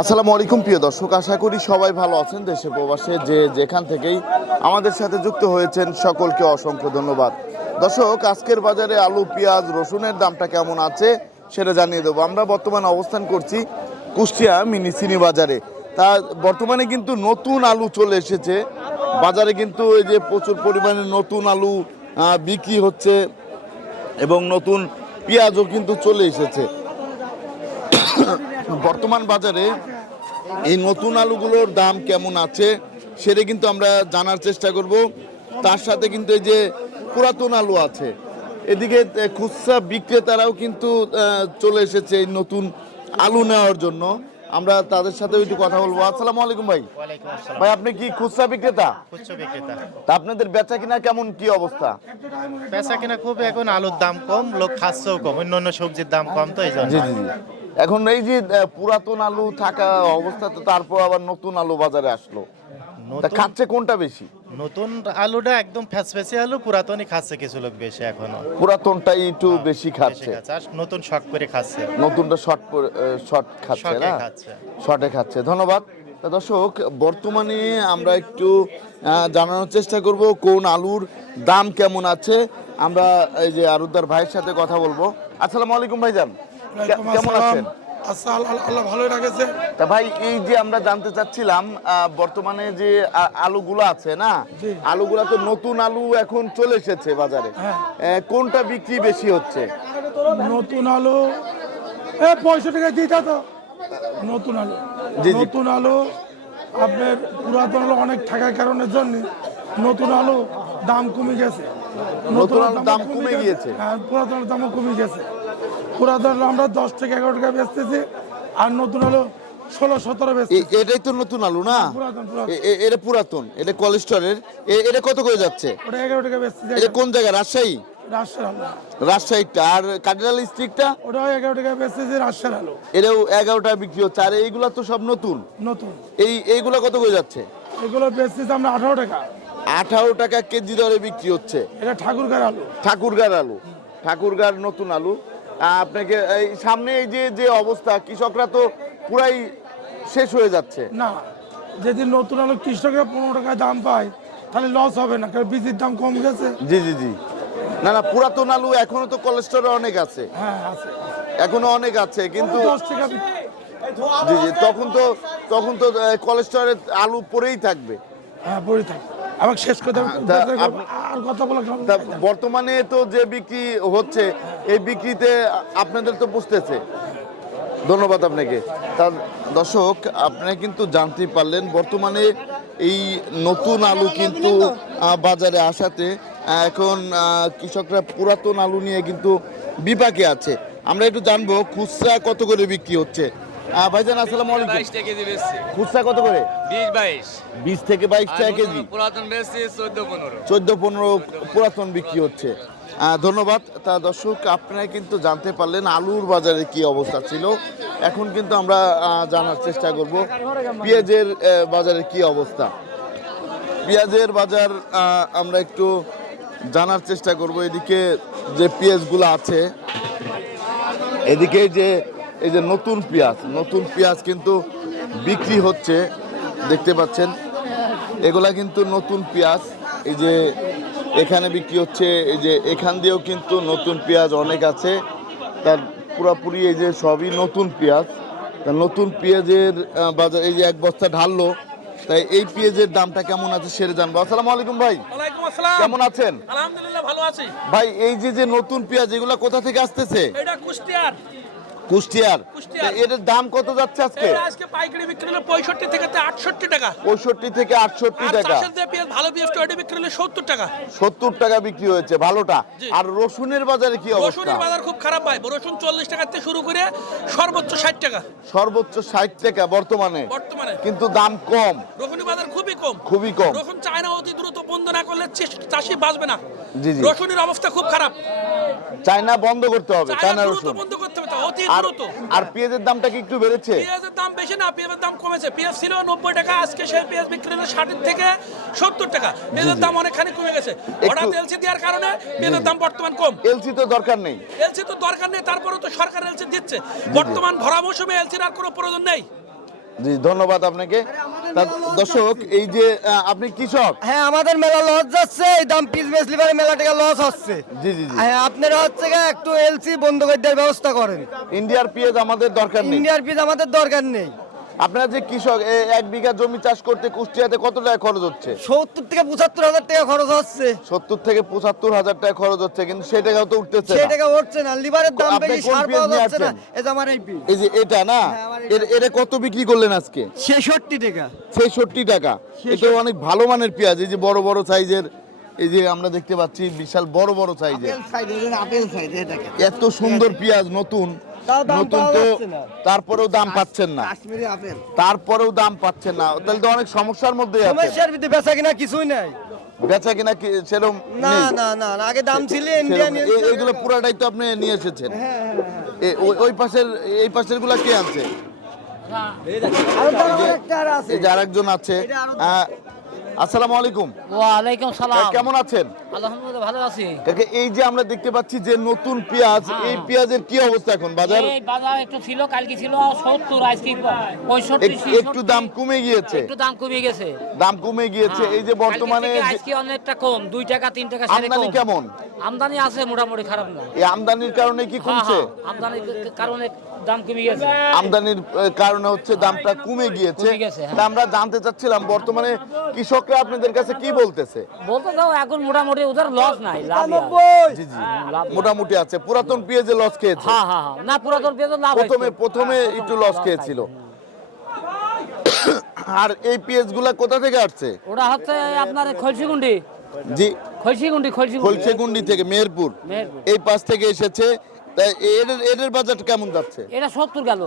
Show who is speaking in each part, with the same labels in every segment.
Speaker 1: আসসালামু আলাইকুম, প্রিয় দর্শক। আশা করি সবাই ভালো আছেন দেশে প্রবাসে, যে যেখান থেকেই আমাদের সাথে যুক্ত হয়েছেন সকলকে অসংখ্য ধন্যবাদ। দর্শক, আজকের বাজারে আলু, পেঁয়াজ, রসুনের দামটা কেমন আছে সেটা জানিয়ে দেবো। আমরা বর্তমানে অবস্থান করছি কুষ্টিয়া মিনি সিনি বাজারে। তা বর্তমানে কিন্তু নতুন আলু চলে এসেছে। বাজারে কিন্তু এই যে প্রচুর পরিমাণে নতুন আলু বিক্রি হচ্ছে এবং নতুন পেঁয়াজও কিন্তু চলে এসেছে। বর্তমান বাজারে এই নতুন আলুগুলোর দাম কেমন আছে সেটা কিন্তু আমরা জানার চেষ্টা করব। তার সাথে কিন্তু এই যে পুরাতন আলু আছে এদিকে খুচরা বিক্রেতারাও কিন্তু চলে এসেছে এই নতুন আলু নেওয়ার জন্য। আমরা তাদের সাথে একটু কথা বলব। আসসালামু আলাইকুম ভাই। ভাই আপনি কি খুচরা বিক্রেতা?
Speaker 2: খুচরো বিক্রেতা।
Speaker 1: তা আপনাদের বেচা কিনা কেমন কি অবস্থা?
Speaker 2: বেচা কিনা খুব এখন আলুর দাম কম লোক খাচ্ছেও কম অন্য অন্য সবজির দাম কম তো এই জন্য।
Speaker 1: জি জি। এখন এই যে পুরাতন আলু থাকা অবস্থাতে তারপর আবার নতুন আলু বাজারে আসলো। তা খাচ্ছে কোনটা বেশি?
Speaker 2: নতুন আলুটা একদম ফ্যাসফেসি আলু পুরাতনই খাচ্ছে কিছু লোক বেশি এখনও।
Speaker 1: পুরাতনটাই একটু বেশি
Speaker 2: বেশি
Speaker 1: খাচ্ছে।
Speaker 2: নতুন শখ করে খাচ্ছে।
Speaker 1: নতুনটা শর্ট শর্ট খাচ্ছে না? শর্টে খাচ্ছে। ধন্যবাদ। তা দর্শক বর্তমানে আমরা একটু জানানোর চেষ্টা করব কোন আলুর দাম কেমন আছে। আমরা এই যে আরুদ্দার ভাইয়ের সাথে কথা বলব। আসসালামু আলাইকুম ভাইজান। কেমন আছেন?
Speaker 3: আচ্ছা আল্লাহ আল্লাহ ভালোই রাখেছে।
Speaker 1: তা ভাই এই যে আমরা জানতে চাচ্ছিলাম বর্তমানে যে আলুগুলো আছে না আলুগুলো তো নতুন আলু এখন চলে এসেছে বাজারে।
Speaker 3: হ্যাঁ।
Speaker 1: কোনটা বিক্রি বেশি হচ্ছে?
Speaker 3: নতুন আলু পয়সা টাকা দিতা তো নতুন আলু। নতুন আলু আপনার পুরাতন আলু অনেক থাকার কারণের জন্য নতুন আলু দাম কমে গেছে।
Speaker 1: নতুন আলুর দাম কমে গিয়েছে?
Speaker 3: হ্যাঁ পুরাতন আলুর দামও কমে গেছে। পুরাতন আমরা দশ থেকে এগারো টাকা বেচতেছি আর নতুন আলু ষোলো সতেরো
Speaker 1: এটাই তো নতুন আলু না? এ- এটা পুরাতন এটা কোলেস্টরের এটা কত করে যাচ্ছে?
Speaker 3: ওটা এগারো টাকা বেচতেছি
Speaker 1: এটা কোন জায়গা রাজশাহী? রাজশাহীটা। আর কাটিলাল স্টিকটা?
Speaker 3: ওটাও এগারো টাকা বেচতেছি রাজশাহী আলু।
Speaker 1: এটাও এগারোটা বিক্রি হচ্ছে। আর এইগুলা তো সব নতুন?
Speaker 3: নতুন।
Speaker 1: এই এইগুলা কত করে যাচ্ছে?
Speaker 3: এগুলো বেচতেছি আমরা আঠারো টাকা।
Speaker 1: আঠারো টাকা কেজি দরে বিক্রি হচ্ছে।
Speaker 3: এটা ঠাকুরগার আলু।
Speaker 1: ঠাকুরগার আলু। ঠাকুরগার নতুন আলু। আপনাকে এই সামনে এই যে যে অবস্থা কৃষকরা তো পুরাই শেষ হয়ে যাচ্ছে।
Speaker 3: না যেদিন নতুন আলু কৃষকরা পনেরো টাকা দাম পায় তাহলে লস হবে না কারণ বীজের দাম কম গেছে।
Speaker 1: জি জি জি। না না পুরাতন আলু এখনও তো কোলেস্টোরেল অনেক আছে।
Speaker 3: হ্যাঁ আছে।
Speaker 1: এখনও অনেক আছে কিন্তু
Speaker 3: দশ টাকা।
Speaker 1: জি জি তখন তো তখন তো কোলেস্টোরের আলু পরেই থাকবে।
Speaker 3: হ্যাঁ পড়ে থাকে আমাকে শেষ।
Speaker 1: তা
Speaker 3: আর কথা বলা
Speaker 1: বর্তমানে তো যে বিক্রি হচ্ছে এই বিক্রিতে আপনাদের তো বুঝতেছে। ধন্যবাদ আপনাকে। তা দর্শক আপনারা কিন্তু জানতে পারলেন বর্তমানে এই নতুন আলু কিন্তু বাজারে আসাতে এখন কৃষকরা পুরাতন আলু নিয়ে কিন্তু বিপাকে আছে। আমরা একটু জানব খুচরা কত করে বিক্রি হচ্ছে? ভাইজান আসসালামু আলাইকুম।
Speaker 4: বাইশ টাকা কেজি বেচছি।
Speaker 1: খুচরা কত করে?
Speaker 4: বিশ বাইশ।
Speaker 1: বিশ থেকে বাইশ
Speaker 4: আর
Speaker 1: টাকা কেজি।
Speaker 4: পুরাতন বেচছি চোদ্দ পনেরো।
Speaker 1: চোদ্দ পনেরো পুরাতন বিক্রি হচ্ছে। ধন্যবাদ। তা দর্শক আপনারা কিন্তু জানতে পারলেন আলুর বাজারে কি অবস্থা ছিল। এখন কিন্তু আমরা জানার চেষ্টা করব পেঁয়াজের বাজারে কি অবস্থা। পেঁয়াজের বাজার আমরা একটু জানার চেষ্টা করব। এদিকে যে পেঁয়াজগুলো আছে এদিকে যে এই যে নতুন পেঁয়াজ নতুন পেঁয়াজ কিন্তু বিক্রি হচ্ছে দেখতে পাচ্ছেন। এগুলা কিন্তু নতুন পেঁয়াজ এই যে এখানে বিক্রি হচ্ছে এই যে এখান দিয়েও কিন্তু নতুন পেঁয়াজ অনেক আছে। তার পুরাপুরি এই যে সবই নতুন পেঁয়াজ। তা নতুন পেঁয়াজের বাজার এই যে এক বস্তা ঢাললো তাই এই পেঁয়াজের দামটা কেমন আছে সেটা জানব। আসসালামু আলাইকুম ভাই। কেমন আছেন?
Speaker 5: আলহামদুলিল্লাহ ভালো আছি।
Speaker 1: ভাই এই যে যে নতুন পেঁয়াজ এগুলা কোথা থেকে আসতেছে?
Speaker 5: এটা কুষ্টিয়ার।
Speaker 1: কুষ্টিয়ার। এটার দাম কত যাচ্ছে আজকে?
Speaker 5: আজকে পাইকারি বিক্রি হলো পঁয়ষট্টি থেকে আটষট্টি টাকা।
Speaker 1: পঁয়ষট্টি থেকে আটষট্টি
Speaker 5: আর
Speaker 1: টাকা।
Speaker 5: ভালো পেঁয়াজটা বিক্রি হলো টাকা।
Speaker 1: সত্তর টাকা বিক্রি হয়েছে ভালোটা। আর রসুনের বাজারে কি অবস্থা?
Speaker 5: রসুনের বাজার খুব খারাপ ভাই। রসুন চল্লিশ টাকা থেকে শুরু করে সর্বোচ্চ ষাট টাকা।
Speaker 1: সর্বোচ্চ ষাট টাকা বর্তমানে।
Speaker 5: বর্তমানে।
Speaker 1: কিন্তু দাম কম।
Speaker 5: রসুনের বাজার খুবই কম।
Speaker 1: খুবই কম।
Speaker 5: রসুন চায়না অতি দ্রুত বন্ধ না করলে চাষি বাঁচবে না।
Speaker 1: জি, জি।
Speaker 5: রসুনের অবস্থা খুব খারাপ।
Speaker 1: চায়না বন্ধ করতে হবে
Speaker 5: চায়না
Speaker 1: রসুন।
Speaker 5: বন্ধ
Speaker 1: আর আর পেঁয়াজের দামটা কি একটু বেড়েছে?
Speaker 5: পেঁয়াজের দাম বেশি না পেঁয়াজের দাম কমেছে। পেঁয়াজ ছিল নব্বই টাকা আজকে সেই পেঁয়াজ বিক্রি হলো ষাটের থেকে সত্তর টাকা। পেঁয়াজের দাম অনেকখানি কমে গেছে। হঠাৎ এলসি দেওয়ার কারণে পেঁয়াজের দাম বর্তমান কম।
Speaker 1: এলসি তো দরকার নেই।
Speaker 5: এলসি তো দরকার নেই তারপরে তো সরকার এলসি দিচ্ছে। বর্তমান ভরা মৌসুমে এলসির আর কোনো প্রয়োজন নেই।
Speaker 1: জি ধন্যবাদ আপনাকে। দর্শক এই যে আপনি কৃষক।
Speaker 6: হ্যাঁ আমাদের মেলা লস যাচ্ছে এই দাম পিস বেস পারে মেলা টাকা লস হচ্ছে।
Speaker 1: জি জি জি।
Speaker 6: হ্যাঁ আপনারা হচ্ছে গিয়ে একটু এলসি বন্ধ করে দেওয়ার ব্যবস্থা করেন।
Speaker 1: ইন্ডিয়ার পিএস আমাদের দরকার নেই।
Speaker 6: ইন্ডিয়ার পিস আমাদের দরকার নেই।
Speaker 1: আপনারা যে কৃষক এক বিঘা জমি চাষ করতে কুষ্টিয়াতে কত টাকা খরচ হচ্ছে?
Speaker 6: সত্তর থেকে পঁচাত্তর হাজার টাকা খরচ হচ্ছে।
Speaker 1: সত্তর থেকে পঁচাত্তর হাজার টাকা খরচ হচ্ছে কিন্তু সেই টাকাও তো উঠতেছে
Speaker 6: সেই টাকা উঠছে না লিভারের দাম বেশি সার পাওয়া যাচ্ছে না। যে আমার এই
Speaker 1: এই যে এটা না?
Speaker 6: হ্যাঁ,
Speaker 1: এর- এটা কত বিক্রি করলেন আজকে?
Speaker 6: ছেষট্টি টাকা।
Speaker 1: ছেষট্টি টাকা। এটা অনেক ভালো মানের পেঁয়াজ এই যে বড় বড় সাইজের এই যে আমরা দেখতে পাচ্ছি বিশাল বড় বড় সাইজের। এত সুন্দর পেঁয়াজ নতুন। নতুন তো তারপরেও দাম পাচ্ছেন না। তারপরেও দাম পাচ্ছেন না। তাহলে তো অনেক সমস্যার মধ্যে
Speaker 6: সমস্যার ভিতরে বেচা কিনা কিছুই নাই।
Speaker 1: বেচা কিনা কি সেরকম
Speaker 6: না না না না, আগে দাম ছিল ইন্ডিয়ান
Speaker 1: এইগুলো পুরাটাই তো আপনি নিয়ে এসেছেন। ওই- ওই পাশের এই পাশেরগুলা কে আনছে
Speaker 6: আরও দাম আর আছে।
Speaker 1: এই আরেকজন আছে। আসসালামু আলাইকুম।
Speaker 7: ওয়ালাইকুম সালাম।
Speaker 1: কেমন আছেন?
Speaker 7: আলহামদুলিল্লাহ ভালো আছি।
Speaker 1: কাকা, এই যে আমরা দেখতে পাচ্ছি যে নতুন পেঁয়াজ এই পেঁয়াজের কি অবস্থা এখন? বাজার
Speaker 7: এই বাজার একটু ছিল কালকে ছিল সত্তর আজকে পঁয়ষট্টি
Speaker 1: এক- একটু দাম কমে গিয়েছে।
Speaker 7: একটু দাম কমে গেছে।
Speaker 1: দাম কমে গিয়েছে। এই যে বর্তমানে
Speaker 7: আজকে অনেকটা কম দুই টাকা তিন টাকা সাড়ে
Speaker 1: আমদানি কেমন?
Speaker 7: আমদানি আছে মোটামুটি খারাপ না।
Speaker 1: এই আমদানির কারণে কি
Speaker 7: হ্যাঁ,
Speaker 1: কমছে?
Speaker 7: হ্যাঁ, আমদানির কারণে দাম কমে গেছে
Speaker 1: আমদানির কারণে হচ্ছে দামটা কমে গিয়েছে।
Speaker 7: হ্যাঁ।
Speaker 1: আমরা জানতে চাচ্ছিলাম বর্তমানে কৃষকরা আপনাদের কাছে কি বলতেছে?
Speaker 7: বলতে দাও এখন মোটামুটি ওদের লস নাই লাভ
Speaker 1: জি জি। মোটামুটি আছে। পুরাতন পেঁয়াজে লস খেয়েছে।
Speaker 7: হ্যাঁ হ্যাঁ হ্যাঁ। না পুরাতন পেঁয়াজ লাভ
Speaker 1: প্রথমে প্রথমে একটু লস খেয়েছিল। আর এই পেঁয়াজগুলা কোথা থেকে আসছে?
Speaker 7: ওটা হচ্ছে আপনার খলসিগুন্ডি।
Speaker 1: জি।
Speaker 7: খলসিগুন্ডি খলসিগুন্ডি।
Speaker 1: থেকে মেহেরপুর। এই পাশ থেকে এসেছে। তাই এদের এদের বাজার কেমন যাচ্ছে?
Speaker 7: এটা সত্তর গেল।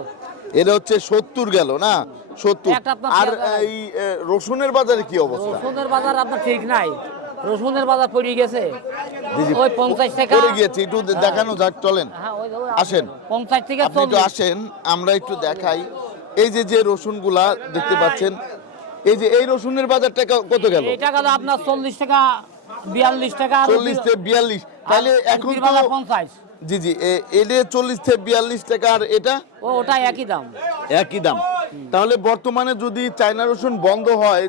Speaker 1: এটা হচ্ছে সত্তর গেল না? সত্তর। আর এই রসুনের বাজারে কি অবস্থা?
Speaker 7: রসুনের বাজার আপনার ঠিক নাই। রসুনের বাজার পড়ে গেছে। ওই পঞ্চাশ টাকা
Speaker 1: পড়ে গিয়েছে একটু দেখানো যাক চলেন।
Speaker 7: হ্যাঁ,
Speaker 1: আসেন।
Speaker 7: পঞ্চাশ থেকে
Speaker 1: আপনি একটু আসেন আমরা একটু দেখাই। এই যে যে রসুনগুলা দেখতে পাচ্ছেন এই যে এই রসুনের বাজারটা ক- কত গেল?
Speaker 7: এটা গেল আপনার চল্লিশ টাকা বিয়াল্লিশ টাকা।
Speaker 1: চল্লিশ থেকে বিয়াল্লিশ। তাহলে এখন
Speaker 7: বাজার পঞ্চাশ।
Speaker 1: জি জি এ- এলে চল্লিশ থেকে বিয়াল্লিশ টাকা আর এটা?
Speaker 7: ও ওটা একই দাম।
Speaker 1: একই দাম। তাহলে বর্তমানে যদি চায়না রসুন বন্ধ হয়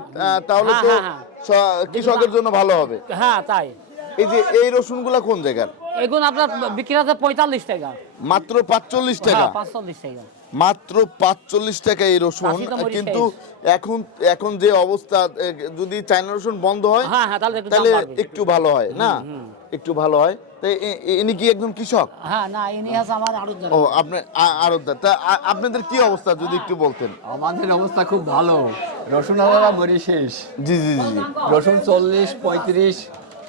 Speaker 1: তাহলে
Speaker 7: হ্যাঁ,
Speaker 1: তো
Speaker 7: হ্যাঁ, হ্যাঁ।
Speaker 1: কৃষকের জন্য ভালো হবে।
Speaker 7: হ্যাঁ তাই।
Speaker 1: এই যে এই রসুনগুলা কোন জায়গার?
Speaker 7: এগুলো আপনার বিক্রি আছে পঁয়তাল্লিশ টাকা।
Speaker 1: মাত্র পাঁচচল্লিশ টাকা।
Speaker 7: হ্যাঁ পাঁচচল্লিশ টাকা।
Speaker 1: মাত্র পাঁচচল্লিশ টাকা এই রসুন। কিন্তু এখন এখন যে অবস্থা যদি চায়না রসুন বন্ধ হয়
Speaker 7: হ্যাঁ হ্যাঁ তাহলে একটু
Speaker 1: তাহলে একটু ভালো হয় না? একটু ভালো হয়। ইনি কি একদম কৃষক?
Speaker 7: হ্যাঁ না ইনি আছে আমার আরও
Speaker 1: ও আপনার আরদার তা আপনাদের কি অবস্থা যদি একটু বলতেন?
Speaker 8: আমাদের অবস্থা খুব ভালো। রসুন আলাদা মরি শেষ।
Speaker 1: জি জি জি জি।
Speaker 8: রসুন চল্লিশ পঁয়ত্রিশ।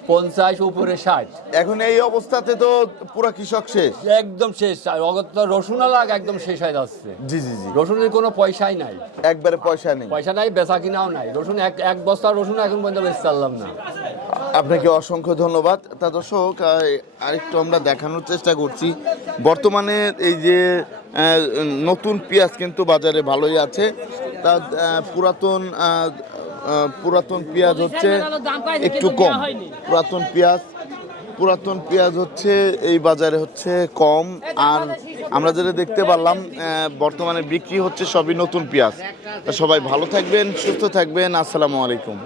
Speaker 8: পঞ্চাশ উপরে ষাট।
Speaker 1: এখন এই অবস্থাতে তো পুরো কৃষক শেষ।
Speaker 8: একদম শেষ। আর অগত রসুন আলাগ একদম শেষ হয়ে যাচ্ছে।
Speaker 1: জি জি জি।
Speaker 8: রসুনের কোনো পয়সাই নাই।
Speaker 1: একবারে পয়সা নেই।
Speaker 8: পয়সা নাই বেচা কিনাও নাই। রসুন এক এক বস্তা রসুন এখন পর্যন্ত বেচতে পারলাম না।
Speaker 1: আপনাকে অসংখ্য ধন্যবাদ। তা দর্শক আরেকটু আমরা দেখানোর চেষ্টা করছি। বর্তমানে এই যে নতুন পেঁয়াজ কিন্তু বাজারে ভালোই আছে। তা পুরাতন পুরাতন পেঁয়াজ হচ্ছে একটু কম। পুরাতন পেঁয়াজ পুরাতন পেঁয়াজ হচ্ছে এই বাজারে হচ্ছে কম। আর আমরা যেটা দেখতে পারলাম বর্তমানে বিক্রি হচ্ছে সবই নতুন পেঁয়াজ। সবাই ভালো থাকবেন সুস্থ থাকবেন। আসসালামু আলাইকুম।